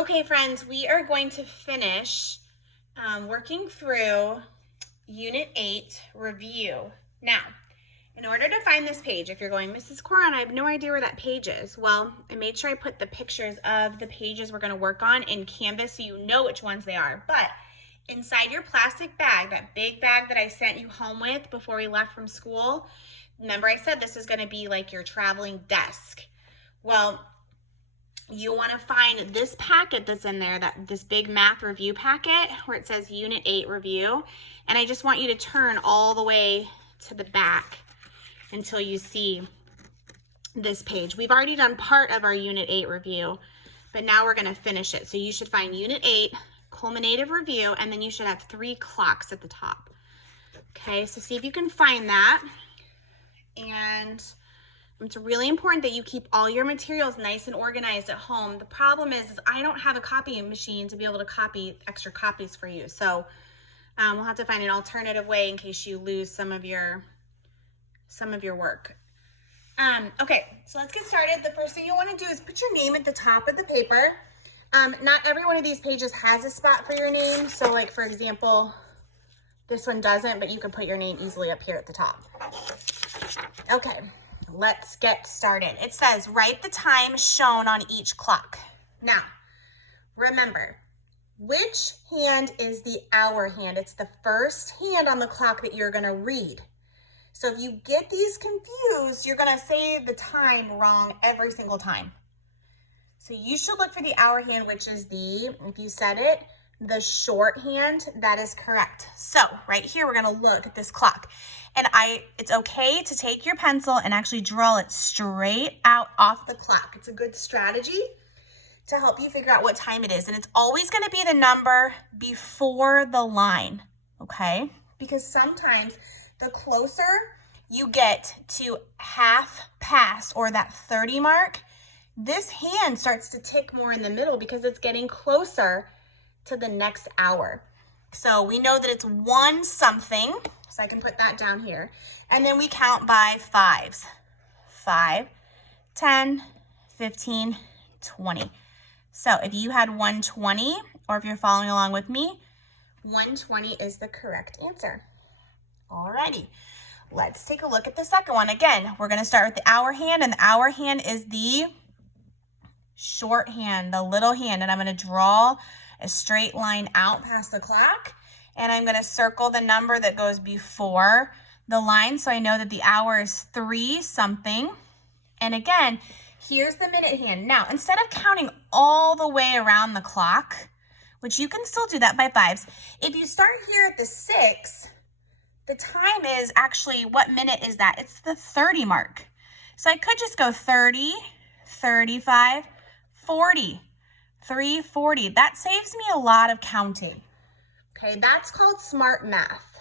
Okay, friends, we are going to finish working through Unit 8 review. Now, in order to find this page, if you're going, Mrs. Coron, I have no idea where that page is. Well, I made sure I put the pictures of the pages we're going to work on in Canvas so you know which ones they are. But inside your plastic bag, that big bag that I sent you home with before we left from school, remember I said this is going to be like your traveling desk. Well, you want to find this packet that's in there, this big math review packet where it says Unit 8 review. And I just want you to turn all the way to the back until you see this page. We've already done part of our Unit 8 review, but now we're going to finish it. So you should find Unit 8, culminative review, and then you should have 3 clocks at the top. Okay, so see if you can find that. And it's really important that you keep all your materials nice and organized at home. The problem is I don't have a copying machine to be able to copy extra copies for you. So we'll have to find an alternative way in case you lose some of your work. Okay, so let's get started. The first thing you want to do is put your name at the top of the paper. Not every one of these pages has a spot for your name. So like, for example, this one doesn't, but you can put your name easily up here at the top. Okay. Let's get started. It says, write the time shown on each clock. Now, remember, which hand is the hour hand? It's the first hand on the clock that you're going to read. So if you get these confused, you're going to say the time wrong every single time. So you should look for the hour hand, which is if you said it, the shorthand. That is correct. So right here, we're going to look at this clock. And it's okay to take your pencil and actually draw it straight out off the clock. It's a good strategy to help you figure out what time it is. And it's always going to be the number before the line, okay? Because sometimes the closer you get to half past or that 30 mark, this hand starts to tick more in the middle because it's getting closer to the next hour. So we know that it's 1 something, so I can put that down here. And then we count by 5s. 5, 10, 15, 20. So if you had 120, or if you're following along with me, 120 is the correct answer. Alrighty, let's take a look at the second one. Again, we're going to start with the hour hand, and the hour hand is the shorthand, the little hand. And I'm going to draw a straight line out past the clock. And I'm going to circle the number that goes before the line so I know that the hour is 3 something. And again, here's the minute hand. Now, instead of counting all the way around the clock, which you can still do that by 5s, if you start here at the 6, the time is actually, what minute is that? It's the 30 mark. So I could just go 30, 35, 40, 340. That saves me a lot of counting. Okay, that's called smart math.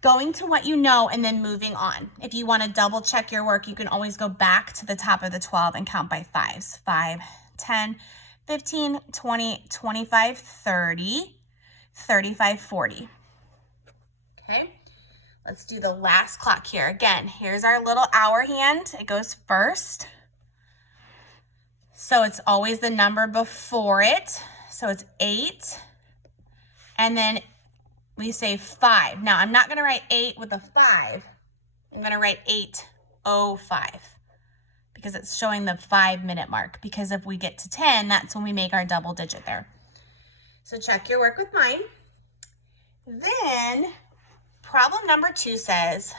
Going to what you know and then moving on. If you want to double check your work, you can always go back to the top of the 12 and count by 5s. 5, 10, 15, 20, 25, 30, 35, 40. Okay, let's do the last clock here. Again, here's our little hour hand. It goes first. So it's always the number before it. So it's 8. And then we say 5. Now, I'm not going to write 8 with a 5. I'm going to write 8:05 because it's showing the 5-minute mark. Because if we get to 10, that's when we make our double digit there. So check your work with mine. Then problem number 2 says,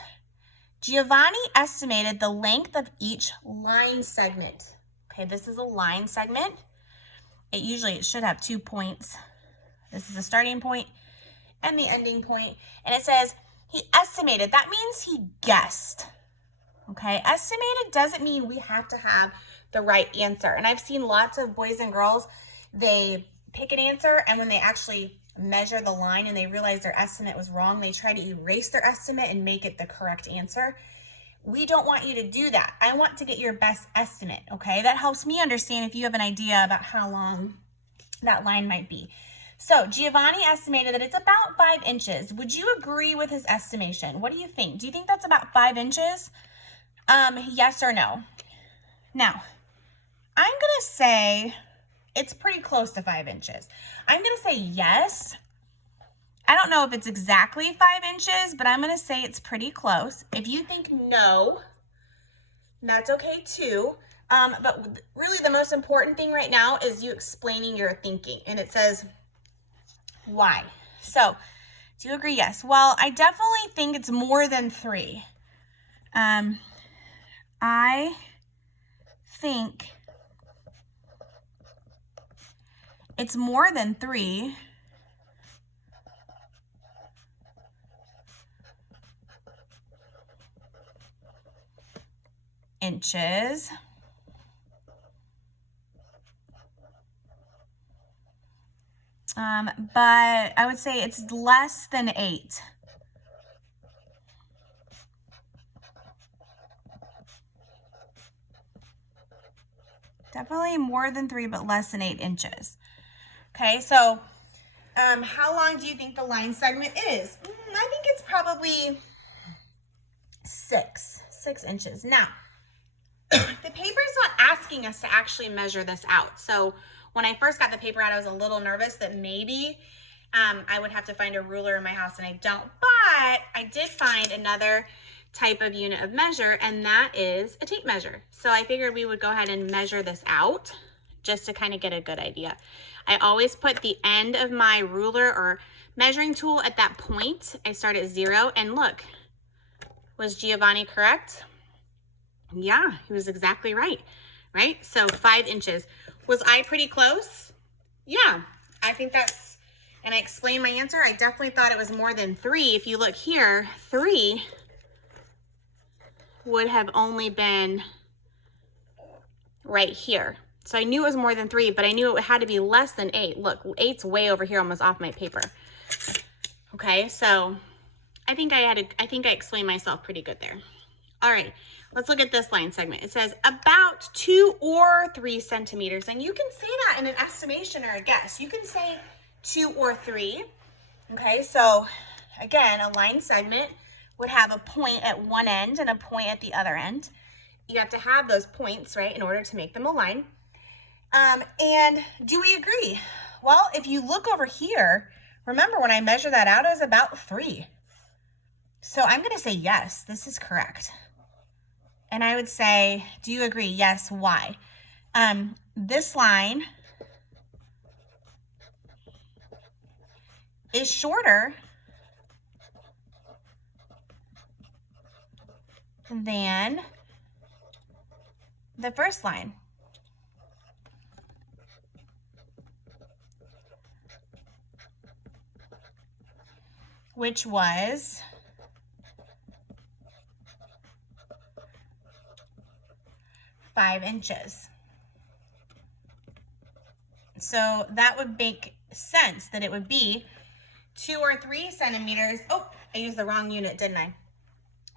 Giovanni estimated the length of each line segment. Okay, this is a line segment. It should have 2 points. This is the starting point and the ending point. And it says he estimated. That means he guessed. Okay, estimated doesn't mean we have to have the right answer. And I've seen lots of boys and girls, they pick an answer, and when they actually measure the line and they realize their estimate was wrong, they try to erase their estimate and make it the correct answer. We don't want you to do that. I want to get your best estimate, okay? That helps me understand if you have an idea about how long that line might be. So Giovanni estimated that it's about 5 inches. Would you agree with his estimation? What do you think? Do you think that's about 5 inches? Yes or no? Now, I'm going to say It's pretty close to 5 inches. I'm gonna say yes. I don't know if it's exactly 5 inches, but I'm gonna say it's pretty close. If you think no, that's okay too. But really the most important thing right now is you explaining your thinking. And it says why. So do you agree? Yes. Well, I definitely think it's more than 3. I think it's more than 3 inches. But I would say it's less than 8. Definitely more than 3, but less than 8 inches. Okay, so how long do you think the line segment is? I think it's probably 6 inches. Now, the paper's not asking us to actually measure this out. So when I first got the paper out, I was a little nervous that maybe I would have to find a ruler in my house, and I don't. But I did find another type of unit of measure, and that is a tape measure. So I figured we would go ahead and measure this out just to kind of get a good idea. I always put the end of my ruler or measuring tool at that point. I start at 0, and look, was Giovanni correct? Yeah, he was exactly right, right? So 5 inches. Was I pretty close? Yeah, I think that's, and I explained my answer. I definitely thought it was more than 3. If you look here, 3 would have only been right here. So I knew it was more than 3, but I knew it had to be less than 8. Look, 8's way over here, almost off my paper. Okay, so I think I explained myself pretty good there. All right, let's look at this line segment. It says about 2 or 3 centimeters, and you can say that in an estimation or a guess. You can say 2 or 3. Okay, so again, a line segment would have a point at one end and a point at the other end. You have to have those points, right, in order to make them a line. And do we agree? Well, if you look over here, remember when I measured that out, it was about 3. So I'm going to say yes, this is correct. And I would say, do you agree? Yes, why? This line is shorter than the first line. Which was 5 inches. So that would make sense that it would be 2 or 3 centimeters. Oh, I used the wrong unit, didn't I?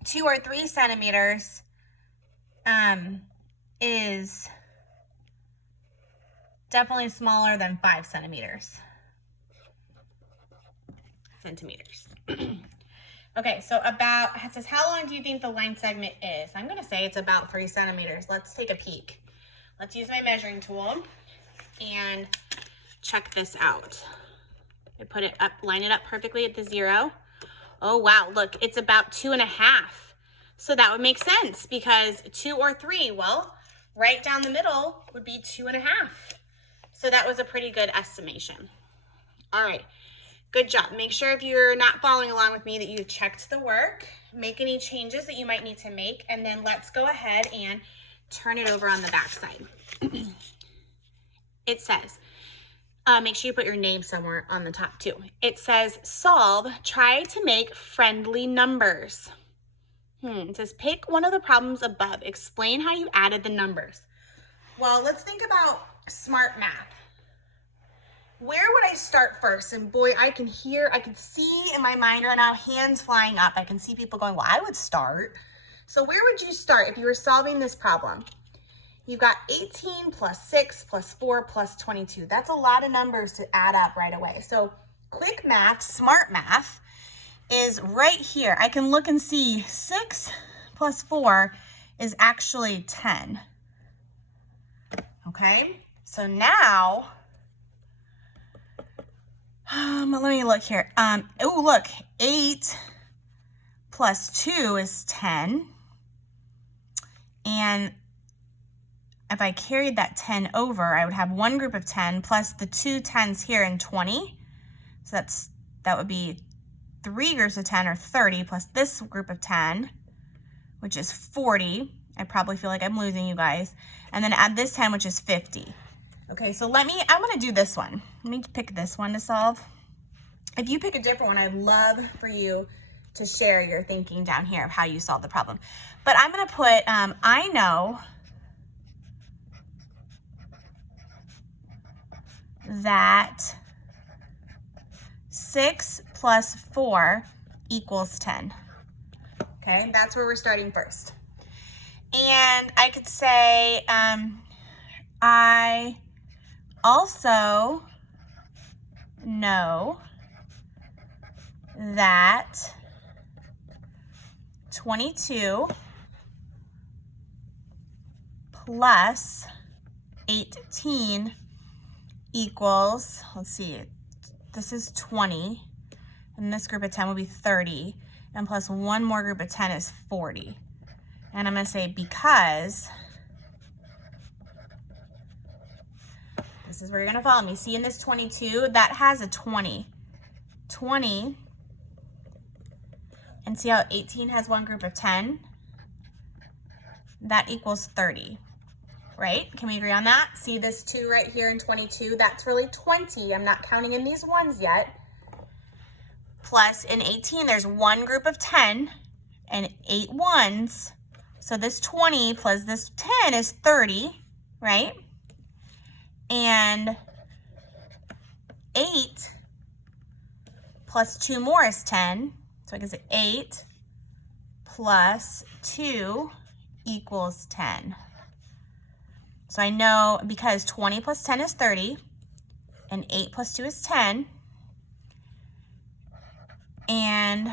2 or 3 centimeters is definitely smaller than 5 centimeters. Okay, so it says, how long do you think the line segment is? I'm going to say it's about 3 centimeters. Let's take a peek. Let's use my measuring tool and check this out. I put it up, line it up perfectly at the 0. Oh, wow, look, it's about 2.5. So that would make sense because 2 or 3, well, right down the middle would be 2.5. So that was a pretty good estimation. All right. Good job. Make sure if you're not following along with me that you checked the work, make any changes that you might need to make, and then let's go ahead and turn it over on the back side. It says, make sure you put your name somewhere on the top too. It says, solve, try to make friendly numbers. It says, pick one of the problems above. Explain how you added the numbers. Well, let's think about smart math. Where would I start first? And boy, I can see in my mind right now, hands flying up. I can see people going, well, I would start. So where would you start if you were solving this problem? You've got 18 plus 6 plus 4 plus 22. That's a lot of numbers to add up right away. So quick math, smart math is right here. I can look and see 6 plus 4 is actually 10. Okay, so now Let me look here. Oh, look, 8 plus 2 is 10. And if I carried that 10 over, I would have one group of 10 plus the 2 10s here and 20. So that would be 3 groups of 10 or 30 plus this group of 10, which is 40. I probably feel like I'm losing you guys. And then add this 10, which is 50. Okay, so I'm gonna do this one. Let me pick this one to solve. If you pick a different one, I'd love for you to share your thinking down here of how you solve the problem. But I'm gonna put, I know that 6 plus 4 equals 10. Okay, that's where we're starting first. And I could say, I also know that 22 plus 18 equals, let's see, this is 20, and this group of 10 will be 30, and plus one more group of 10 is 40. And I'm going to say because, this is where you're going to follow me. See in this 22, that has a 20. 20, and see how 18 has one group of 10? That equals 30, right? Can we agree on that? See this 2 right here in 22? That's really 20. I'm not counting in these ones yet. Plus in 18, there's one group of 10 and 8 ones. So this 20 plus this 10 is 30, right? And 8 plus 2 more is 10. So I can say 8 plus 2 equals 10. So I know because 20 plus 10 is 30, and 8 plus 2 is 10. And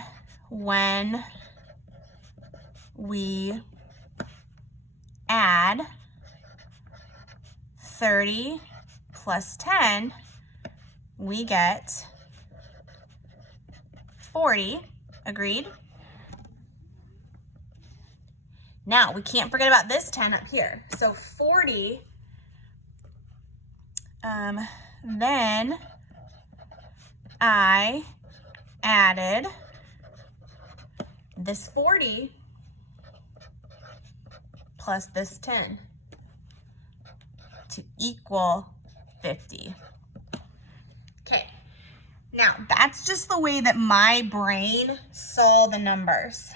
when we add 30 plus 10, we get 40. Agreed? Now, we can't forget about this 10 up here. So 40, then I added this 40 plus this 10 to equal 50. Okay, now that's just the way that my brain saw the numbers.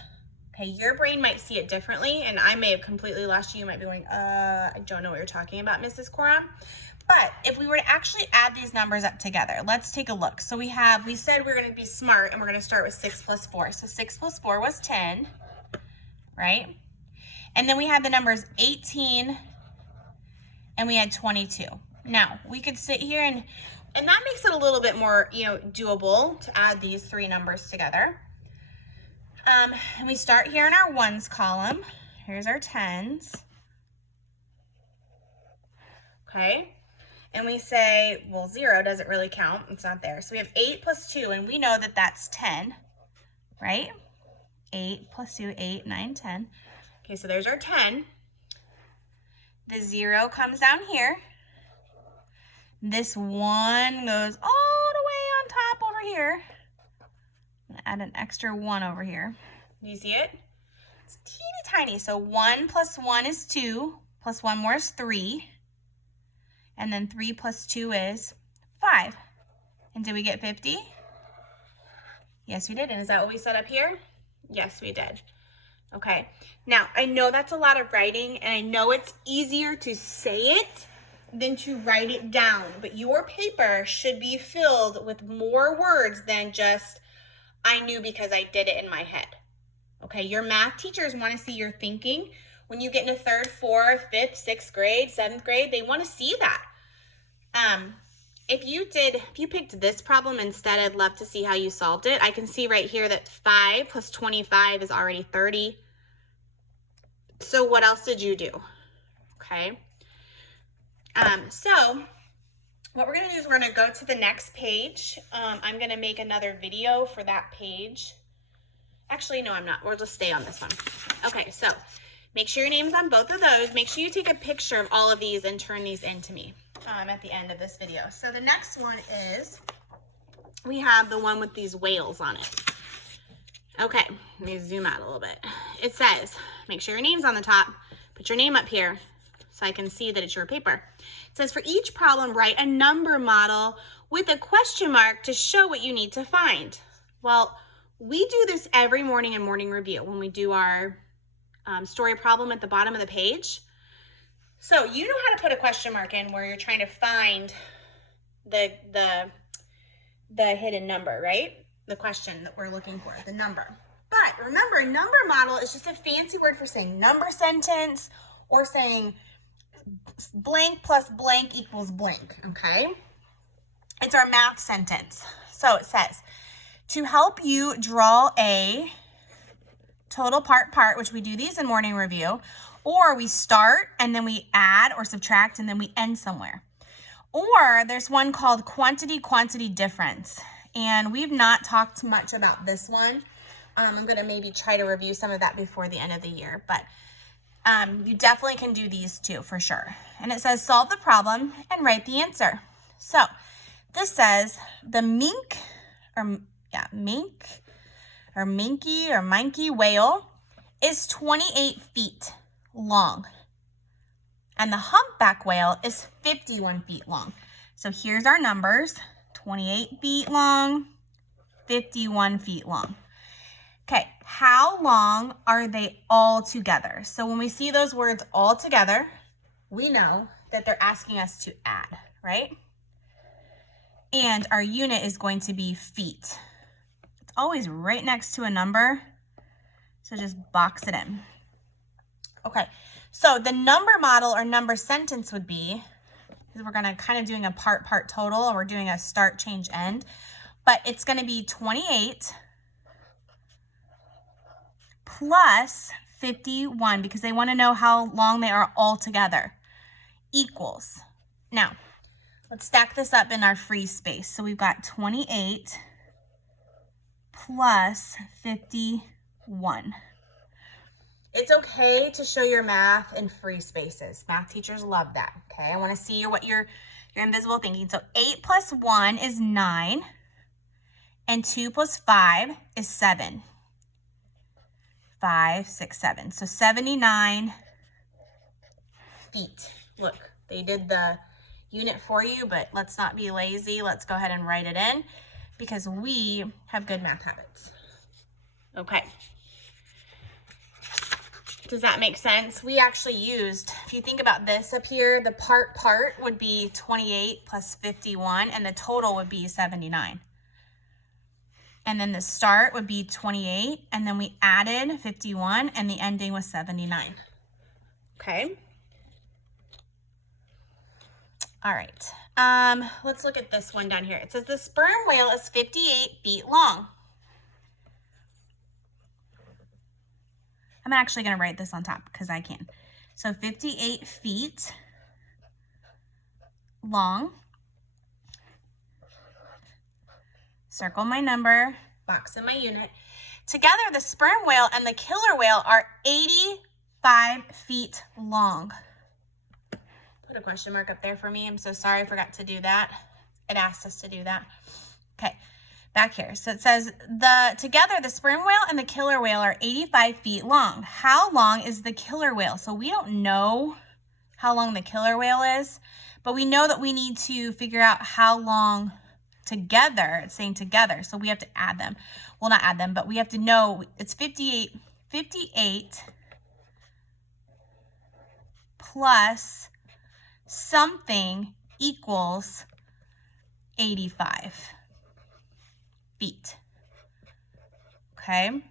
Okay, your brain might see it differently, and I may have completely lost you. You might be going, I don't know what you're talking about, Mrs. Coram. But if we were to actually add these numbers up together, let's take a look. So we said we're gonna be smart, and we're gonna start with 6 plus 4. So 6 plus 4 was 10, right? And then we had the numbers 18, and we had 22. Now, we could sit here, and that makes it a little bit more, doable to add these 3 numbers together. And we start here in our ones column. Here's our tens. Okay. And we say, well, 0 doesn't really count. It's not there. So we have 8 plus 2, and we know that that's 10, right? 8 plus 2, 8, 9, 10. Okay, so there's our 10. The 0 comes down here. This 1 goes all the way on top over here. I'm gonna add an extra 1 over here. Do you see it? It's teeny tiny. So 1 plus 1 is 2, plus 1 more is 3. And then 3 plus 2 is 5. And did we get 50? Yes, we did. And is that what we set up here? Yes, we did. Okay. Now, I know that's a lot of writing, and I know it's easier to say it than to write it down. But your paper should be filled with more words than just, I knew because I did it in my head. Okay, your math teachers want to see your thinking. When you get into 3rd, 4th, 5th, 6th grade, 7th grade, they want to see that. If you picked this problem instead, I'd love to see how you solved it. I can see right here that 5 plus 25 is already 30. So what else did you do? Okay. So what we're gonna do is we're gonna go to the next page. I'm gonna make another video for that page. Actually, no, I'm not. We'll just stay on this one. Okay, so make sure your name's on both of those. Make sure you take a picture of all of these and turn these in to me at the end of this video. So the next one is, we have the one with these whales on it. Okay, let me zoom out a little bit. It says, make sure your name's on the top. Put your name up here so I can see that it's your paper. It says, for each problem, write a number model with a question mark to show what you need to find. Well, we do this every morning in morning review when we do our story problem at the bottom of the page. So you know how to put a question mark in where you're trying to find the hidden number, right? The question that we're looking for, the number. But remember, number model is just a fancy word for saying number sentence or saying blank plus blank equals blank, okay? It's our math sentence. So it says, to help you draw a total part, which we do these in morning review, or we start and then we add or subtract and then we end somewhere. Or there's one called quantity difference. And we've not talked much about this one. I'm going to maybe try to review some of that before the end of the year. But you definitely can do these too, for sure. And it says, solve the problem and write the answer. So this says the minke whale is 28 feet long. And the humpback whale is 51 feet long. So here's our numbers. 28 feet long, 51 feet long. Okay, how long are they all together? So when we see those words all together, we know that they're asking us to add, right? And our unit is going to be feet. It's always right next to a number, so just box it in. Okay, so the number model or number sentence would be, we're going to kind of doing a part total, and we're doing a start, change, end. But it's going to be 28 plus 51 because they want to know how long they are all together equals. Now, let's stack this up in our free space. So we've got 28 plus 51. It's okay to show your math in free spaces. Math teachers love that, okay? I want to see what your invisible thinking. So 8 plus 1 is 9, and 2 plus 5 is 7. 5, 6, 7. So 79 feet. Look, they did the unit for you, but let's not be lazy. Let's go ahead and write it in because we have good math habits. Okay. Does that make sense? We actually used, if you think about this up here, the part would be 28 plus 51, and the total would be 79. And then the start would be 28, and then we added 51, and the ending was 79. Okay? All right. Let's look at this one down here. It says the sperm whale is 58 feet long. I'm actually going to write this on top because I can. So 58 feet long. Circle my number, box in my unit. Together, the sperm whale and the killer whale are 85 feet long. Put a question mark up there for me. I'm so sorry I forgot to do that. It asked us to do that. Okay. Back here. So it says together the sperm whale and the killer whale are 85 feet long. How long is the killer whale? So we don't know how long the killer whale is, but we know that we need to figure out how long together. It's saying together, so we have to add them. Well, not add them, but we have to know it's 58 plus something equals 85 feet. Okay,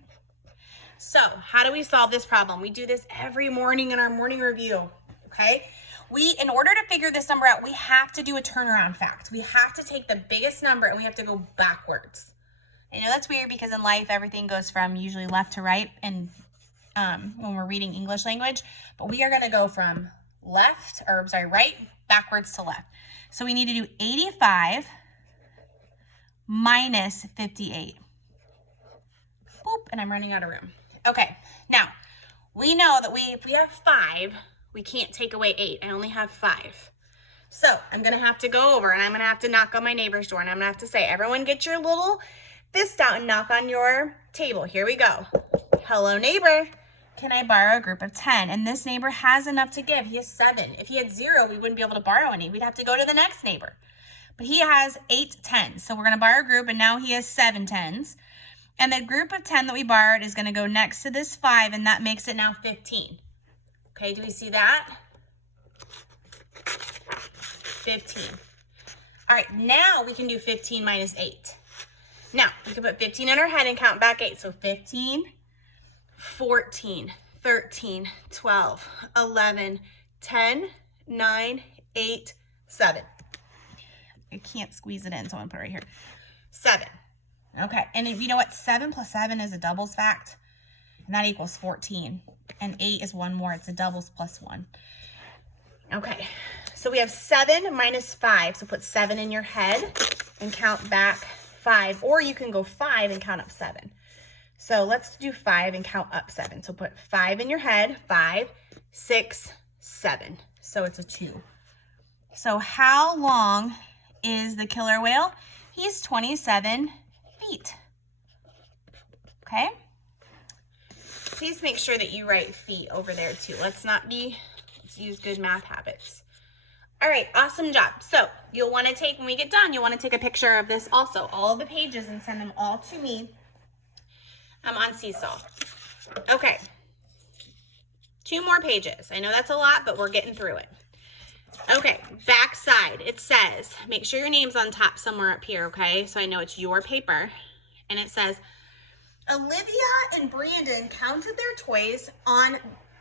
so how do we solve this problem? We do this every morning in our morning review. Okay, in order to figure this number out, we have to do a turnaround fact. We have to take the biggest number and we have to go backwards. I know that's weird because in life everything goes from usually left to right, and when we're reading English language, but we are going to go from right backwards to left. So we need to do 85 minus 58. Boop, and I'm running out of room. Okay, now we know that if we have 5, we can't take away 8. I only have 5. So I'm gonna have to go over and I'm gonna have to knock on my neighbor's door and I'm gonna have to say, everyone get your little fist out and knock on your table. Here we go. Hello, neighbor. Can I borrow a group of 10? And this neighbor has enough to give. He has 7. If he had 0, we wouldn't be able to borrow any. We'd have to go to the next neighbor. But he has 8 10s. So we're gonna borrow a group and now he has 7 10s. And the group of 10 that we borrowed is gonna go next to this 5 and that makes it now 15. Okay, do we see that? 15. All right, now we can do 15 minus 8. Now, we can put 15 in our head and count back 8. So 15, 14, 13, 12, 11, 10, 9, 8, 7. I can't squeeze it in, so I'm going to put it right here. 7. Okay, and if you know what, 7 plus 7 is a doubles fact, and that equals 14. And 8 is one more. It's a doubles plus 1. Okay, so we have 7 minus 5. So put 7 in your head and count back 5. Or you can go 5 and count up 7. So let's do 5 and count up 7. So put 5 in your head. 5, 6, 7. So it's a 2. So how long is the killer whale? He's 27 feet. Okay? Please make sure that you write feet over there too. Let's use good math habits. All right, awesome job. So you'll want to take, when we get done, you'll want to take a picture of this also, all of the pages, and send them all to me on Seesaw. Okay, 2 more pages. I know that's a lot, but we're getting through it. Okay, back side, it says, make sure your name's on top somewhere up here, okay? So I know it's your paper. And it says, Olivia and Brandon counted their toys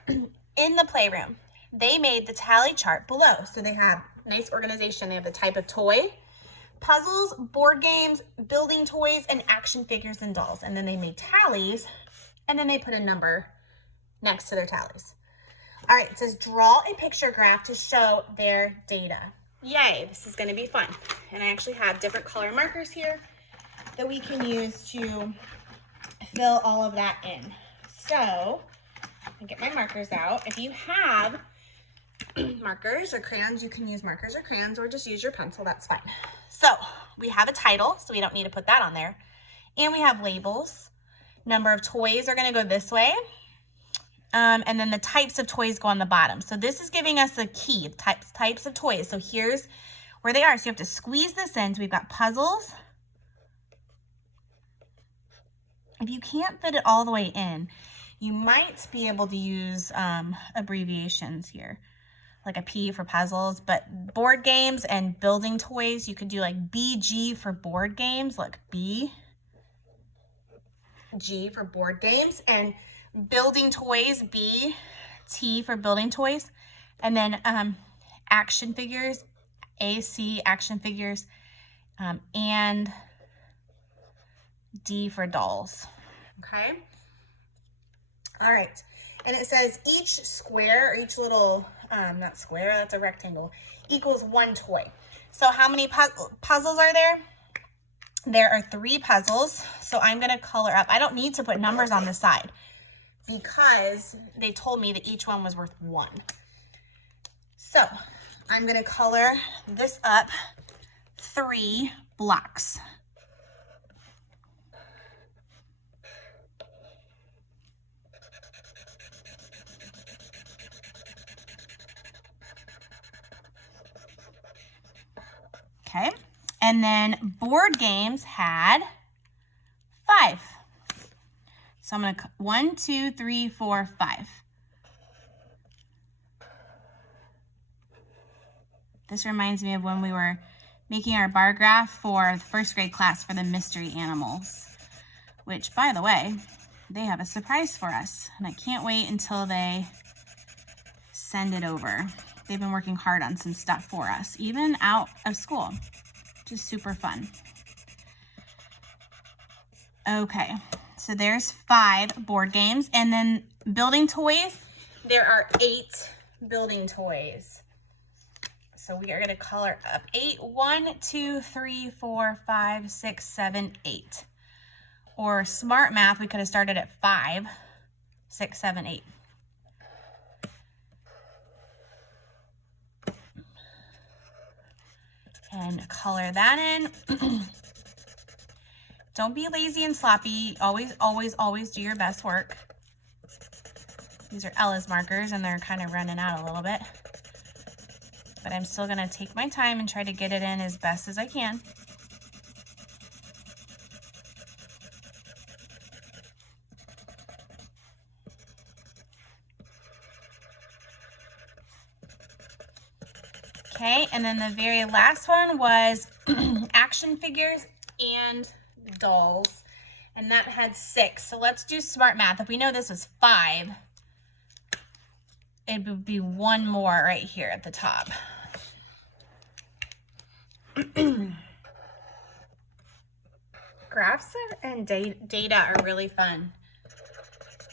in the playroom. They made the tally chart below. So they have nice organization. They have the type of toy, puzzles, board games, building toys, and action figures and dolls. And then they made tallies, and then they put a number next to their tallies. All right, it says draw a picture graph to show their data. Yay, this is gonna be fun. And I actually have different color markers here that we can use to fill all of that in. So, I get my markers out. If you have markers or crayons, you can use markers or crayons or just use your pencil, that's fine. So, we have a title, so we don't need to put that on there. And we have labels. Number of toys are gonna go this way. And then the types of toys go on the bottom. So this is giving us a key, types of toys. So here's where they are. So you have to squeeze this in. So we've got puzzles. If you can't fit it all the way in, you might be able to use abbreviations here, like a P for puzzles. But board games and building toys, you could do like BG for board games. Look, B, G for board games. And building toys, B, T for building toys. And then action figures, AC, action figures, and D for dolls. Okay? All right. And it says each square, or each little, not square, that's a rectangle, equals 1 toy. So how many puzzles are there? There are 3 puzzles. So I'm going to color up. I don't need to put numbers on the side, because they told me that each one was worth 1. So I'm going to color this up 3 blocks. Okay, and then board games had 5. So I'm going to 1, 2, 3, 4, 5. This reminds me of when we were making our bar graph for the first grade class for the mystery animals, which, by the way, they have a surprise for us. And I can't wait until they send it over. They've been working hard on some stuff for us, even out of school. Just super fun. Okay. So there's 5 board games. And then building toys, there are 8 building toys. So we are going to color up 8. 1, 2, 3, 4, 5, 6, 7, 8. Or smart math, we could have started at 5, 6, 7, 8. And color that in. Don't be lazy and sloppy. Always, always, always do your best work. These are Ella's markers and they're kind of running out a little bit. But I'm still going to take my time and try to get it in as best as I can. Okay, and then the very last one was action figures and dolls. And that had 6. So let's do smart math. If we know this was 5, it would be 1 more right here at the top. Graphs and data are really fun.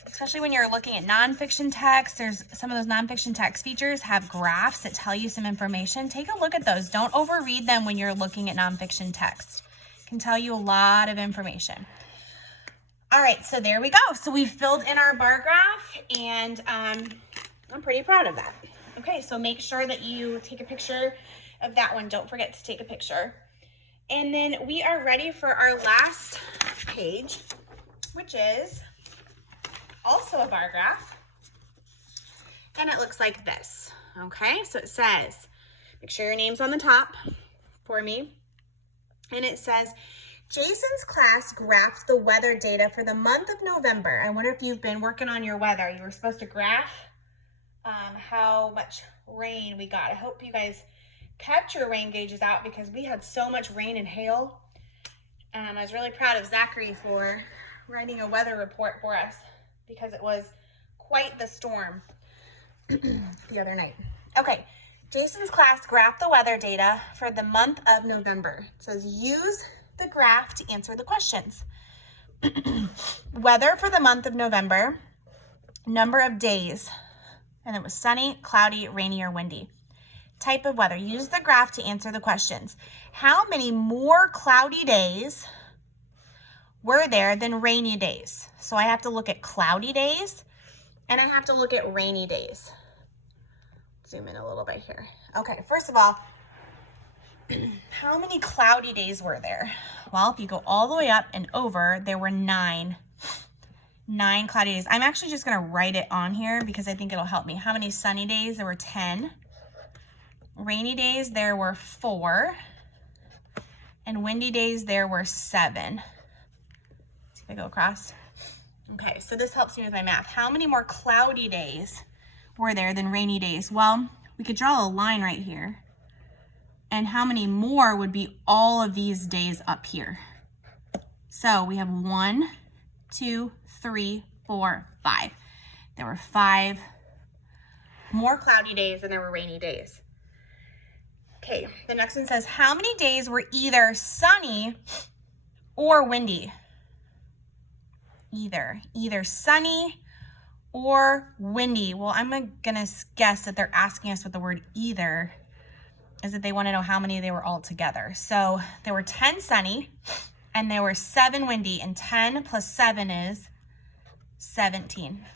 Especially when you're looking at nonfiction text. There's some of those nonfiction text features have graphs that tell you some information. Take a look at those. Don't overread them when you're looking at nonfiction text. It can tell you a lot of information. All right, so there we go. So we filled in our bar graph, and I'm pretty proud of that. Okay, so make sure that you take a picture of that one. Don't forget to take a picture. And then we are ready for our last page, which is also a bar graph, and it looks like this. Okay, so it says, make sure your name's on the top for me, and it says, Jason's class graphed the weather data for the month of November. I wonder if you've been working on your weather. You were supposed to graph how much rain we got. I hope you guys kept your rain gauges out because we had so much rain and hail. I was really proud of Zachary for writing a weather report for us, because it was quite the storm the other night. Okay, Jason's class graphed the weather data for the month of November. It says use the graph to answer the questions. Weather for the month of November, number of days, and it was sunny, cloudy, rainy, or windy. Type of weather. Use the graph to answer the questions. How many more cloudy days were there than rainy days? So I have to look at cloudy days and I have to look at rainy days. Zoom in a little bit here. Okay, first of all, how many cloudy days were there? Well, if you go all the way up and over, there were 9 cloudy days. I'm actually just going to write it on here because I think it'll help me. How many sunny days? There were 10. Rainy days, there were 4. And windy days, there were 7. See if I go across. Okay, so this helps me with my math. How many more cloudy days were there than rainy days? Well, we could draw a line right here. And how many more would be all of these days up here? So we have 1, 2, 3, 4, 5. There were 5 more cloudy days than there were rainy days. Okay, the next one says, how many days were either sunny or windy? Either sunny or windy. Well, I'm gonna guess that they're asking us what the word either is, that they want to know how many they were all together. So there were 10 sunny and there were 7 windy, and 10 plus 7 is 17.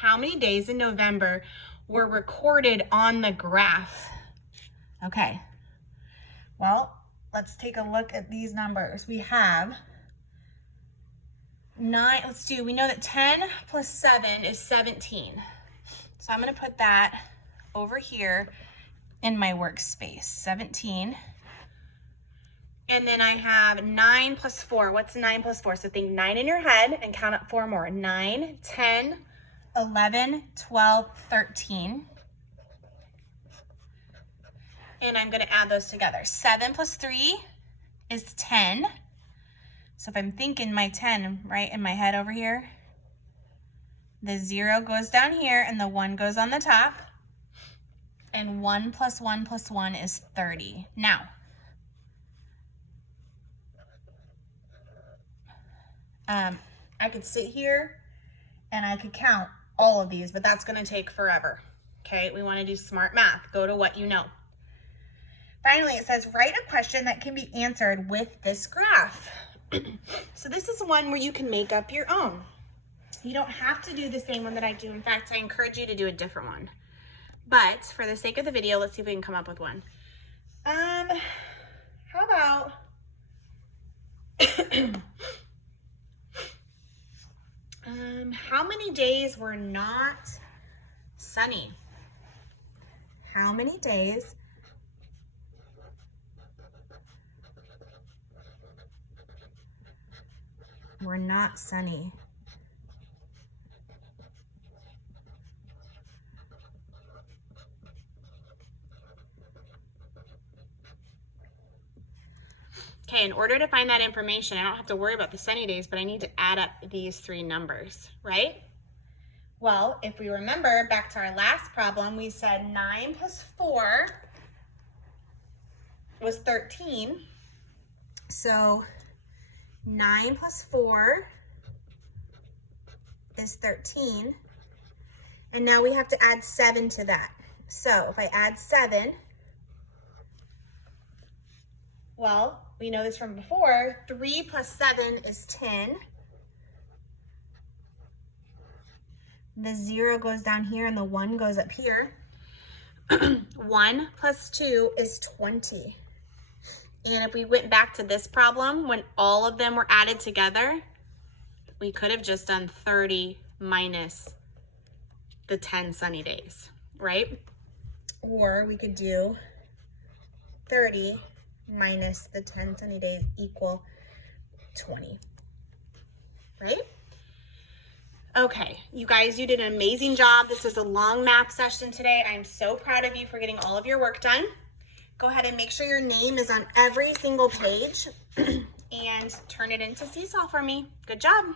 How many days in November were recorded on the graph? Okay, well, let's take a look at these numbers. We have 9, we know that 10 plus 7 is 17. So I'm gonna put that over here in my workspace, 17. And then I have 9 plus 4. What's 9 plus 4? So think 9 in your head and count up 4 more. 9, 10, 11, 12, 13. And I'm going to add those together. 7 plus 3 is 10. So if I'm thinking my 10 right in my head over here, the 0 goes down here and the 1 goes on the top. And 1 plus 1 plus 1 is 30. Now, I could sit here and I could count all of these, but that's going to take forever. Okay, we want to do smart math. Go to what you know. Finally, it says write a question that can be answered with this graph. So this is one where you can make up your own. You don't have to do the same one that I do. In fact, I encourage you to do a different one. But for the sake of the video, let's see if we can come up with one. How about how many days were not sunny? How many days were not sunny? Okay, in order to find that information, I don't have to worry about the sunny days, but I need to add up these three numbers, right? Well, if we remember back to our last problem, we said 9 plus 4 was 13. So 9 plus 4 is 13. And now we have to add 7 to that. So if I add 7, well, we know this from before, 3 plus 7 is 10. The 0 goes down here and the 1 goes up here. 1 plus 2 is 20. And if we went back to this problem, when all of them were added together, we could have just done 30 minus the 10 sunny days, right? Or we could do 30 minus the 10 sunny days equal 20, right? Okay, you guys, you did an amazing job. This was a long math session today. I'm so proud of you for getting all of your work done. Go ahead and make sure your name is on every single page and turn it into Seesaw for me. Good job.